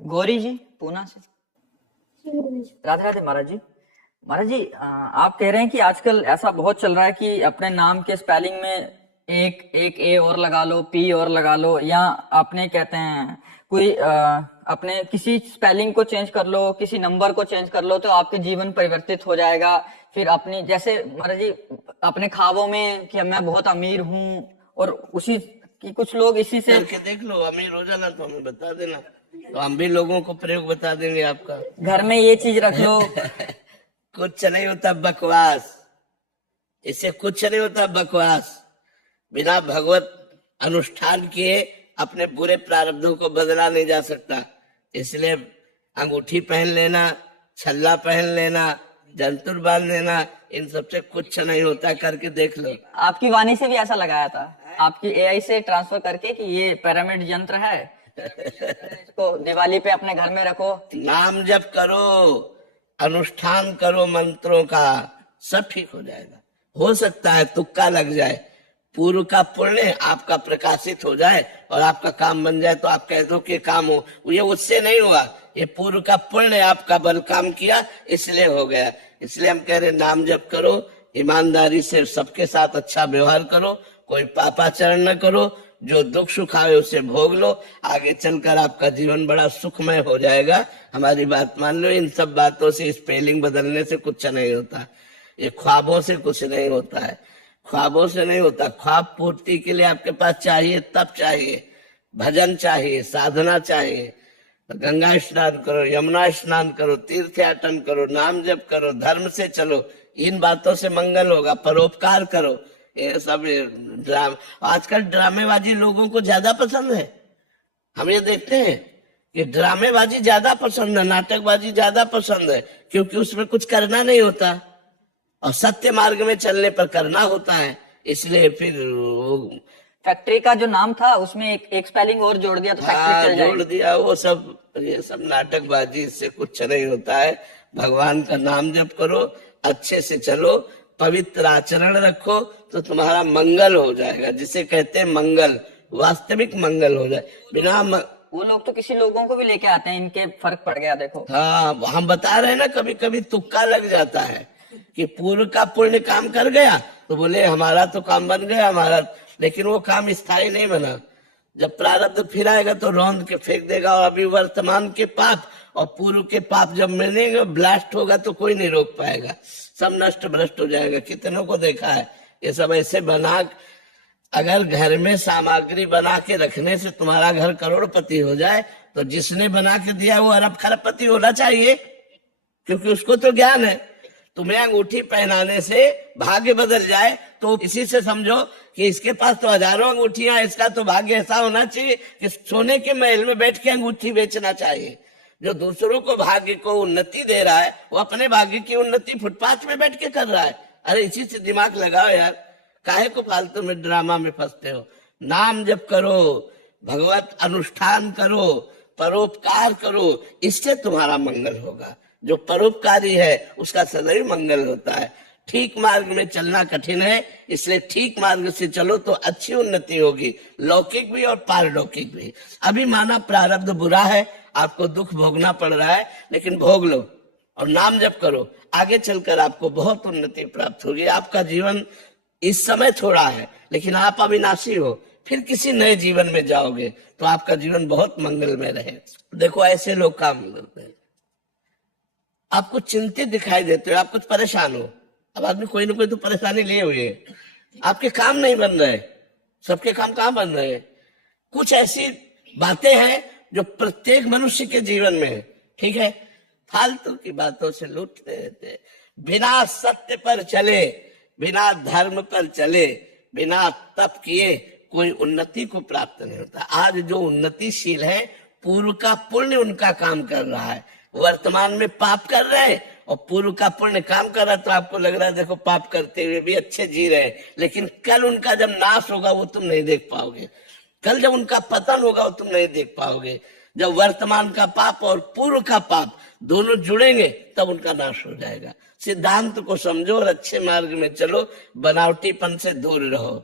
गौरी जी, पूना से। राधे राधे महाराज जी। महाराज जी, आप कह रहे हैं कि आजकल ऐसा बहुत चल रहा है कि अपने नाम के स्पेलिंग में एक एक ए और लगा लो, पी और लगा लो, या अपने कहते हैं कोई अपने किसी स्पेलिंग को चेंज कर लो, किसी नंबर को चेंज कर लो तो आपके जीवन परिवर्तित हो जाएगा। फिर अपनी जैसे महाराज जी अपने ख्वाबों में कि मैं बहुत अमीर हूँ, और उसी कि कुछ लोग इसी से करके देख लो, अमीर हो जाना तो हमें बता देना, तो हम भी लोगों को प्रयोग बता देंगे आपका। घर में ये चीज रख लो। कुछ नहीं होता बकवास, इससे कुछ नहीं होता बकवास। बिना भगवत अनुष्ठान किए अपने बुरे प्रारब्धों को बदला नहीं जा सकता। इसलिए अंगूठी पहन लेना, छल्ला पहन लेना, जंतुर बांध लेना, इन सबसे कुछ नहीं होता, करके देख लो। आपकी वाणी से भी ऐसा लगाया था, आपकी एआई से ट्रांसफर करके कि ये पिरामिड यंत्र है, इसको दिवाली पे अपने घर में रखो। नाम जप करो, अनुष्ठान करो मंत्रों का, सब ठीक हो जाएगा। हो सकता है तुक्का लग जाए, पूर्व का पुण्य आपका प्रकाशित हो जाए और आपका काम बन जाए, तो आप कह दो कि काम हो, ये उससे नहीं हुआ, ये पूर्व का पुण्य आपका बल काम किया इसलिए हो गया। इसलिए हम कह रहे नाम जप करो, ईमानदारी से सबके साथ अच्छा व्यवहार करो, कोई पापाचरण न करो, जो दुख सुख आए उसे भोग लो, आगे चलकर आपका जीवन बड़ा सुखमय हो जाएगा। हमारी बात मान लो। इन सब बातों से, स्पेलिंग बदलने से कुछ नहीं होता, ये ख्वाबों से कुछ नहीं होता है, ख्वाबों से नहीं होता। ख्वाब पूर्ति के लिए आपके पास चाहिए, तप चाहिए, भजन चाहिए, साधना चाहिए। गंगा स्नान करो, यमुना स्नान करो, तीर्थयाटन करो, नाम जप करो, धर्म से चलो, इन बातों से मंगल होगा। परोपकार करो, ये सब आजकल ड्रामेबाजी लोगों को ज्यादा पसंद है। हम ये देखते हैं कि ड्रामेबाजी ज्यादा पसंद है, नाटकबाजी ज्यादा पसंद है, क्योंकि उसमें कुछ करना नहीं होता और सत्य मार्ग में चलने पर करना होता है। इसलिए फिर फैक्ट्री का जो नाम था उसमें एक स्पेलिंग और जोड़ दिया तो फैक्ट्री चल जाएगी। जोड़ दिया, वो सब, ये सब नाटकबाजी, इससे कुछ नहीं होता है। भगवान का नाम जप करो, अच्छे से चलो, पवित्र आचरण रखो, तो तुम्हारा मंगल हो जाएगा। जिसे कहते हैं मंगल, वास्तविक मंगल हो जाए। वो लोग तो किसी लोगों को भी लेके आते हैं, इनके फर्क पड़ गया देखो। हाँ, हम बता रहे हैं ना, कभी कभी तुक्का लग जाता है कि पूर्व का पुण्य काम कर गया तो बोले हमारा तो काम बन गया हमारा, लेकिन वो काम स्थायी नहीं बना। जब प्रारब्ध फिर आएगा तो रौंद के फेंक देगा, और अभी वर्तमान के पाप और पूर्व के पाप जब मिलेंगे, ब्लास्ट होगा तो कोई नहीं रोक पाएगा, सब नष्ट भ्रष्ट हो जाएगा। कितनों को देखा है ये सब ऐसे बना। अगर घर में सामग्री बना के रखने से तुम्हारा घर करोड़पति हो जाए, तो जिसने बना के दिया वो अरब खरबपति होना चाहिए, क्योंकि उसको तो ज्ञान है। तुम्हें अंगूठी पहनाने से भाग्य बदल जाए तो इसी से समझो कि इसके पास तो हजारों अंगूठियां, इसका तो भाग्य ऐसा होना चाहिए कि सोने के महल में बैठ के अंगूठी बेचना चाहिए। जो दूसरों को भाग्य को उन्नति दे रहा है, वो अपने भाग्य की उन्नति फुटपाथ में बैठ के कर रहा है। अरे इसी से दिमाग लगाओ यार, काहे को फालतू में ड्रामा में फंसते हो। नाम जप करो, भगवत अनुष्ठान करो, परोपकार करो, इससे तुम्हारा मंगल होगा। जो परोपकारी है उसका सदैव मंगल होता है। ठीक मार्ग में चलना कठिन है, इसलिए ठीक मार्ग से चलो तो अच्छी उन्नति होगी, लौकिक भी और पारलौकिक भी। अभी माना प्रारब्ध बुरा है, आपको दुख भोगना पड़ रहा है, लेकिन भोग लो और नाम जप करो, आगे चलकर आपको बहुत उन्नति प्राप्त होगी। आपका जीवन इस समय थोड़ा है, लेकिन आप अविनाशी हो, फिर किसी नए जीवन में जाओगे तो आपका जीवन बहुत मंगलमय रहे। देखो ऐसे लोग काम करते हैं, आपको चिंतित दिखाई देते हो, आप कुछ परेशान हो। अब आदमी कोई ना कोई तो परेशानी लिए हुए है, आपके काम नहीं बन रहे, सबके काम कहाँ बन रहे हैं। कुछ ऐसी बातें हैं जो प्रत्येक मनुष्य के जीवन में है, ठीक है। फालतू की बातों से लूटते रहते, बिना सत्य पर चले, बिना धर्म पर चले, बिना तप किए कोई उन्नति को प्राप्त नहीं होता। आज जो उन्नतिशील है, पूर्व का पुण्य उनका काम कर रहा है, वर्तमान में पाप कर रहे हैं और पूर्व का पुण्य काम कर रहा है, तो आपको लग रहा है देखो पाप करते हुए भी अच्छे जी रहे हैं, लेकिन कल उनका जब नाश होगा वो तुम नहीं देख पाओगे। कल जब उनका पतन होगा वो तुम नहीं देख पाओगे। जब वर्तमान का पाप और पूर्व का पाप दोनों जुड़ेंगे तब उनका नाश हो जाएगा। सिद्धांत को समझो और अच्छे मार्ग में चलो, बनावटीपन से दूर रहो।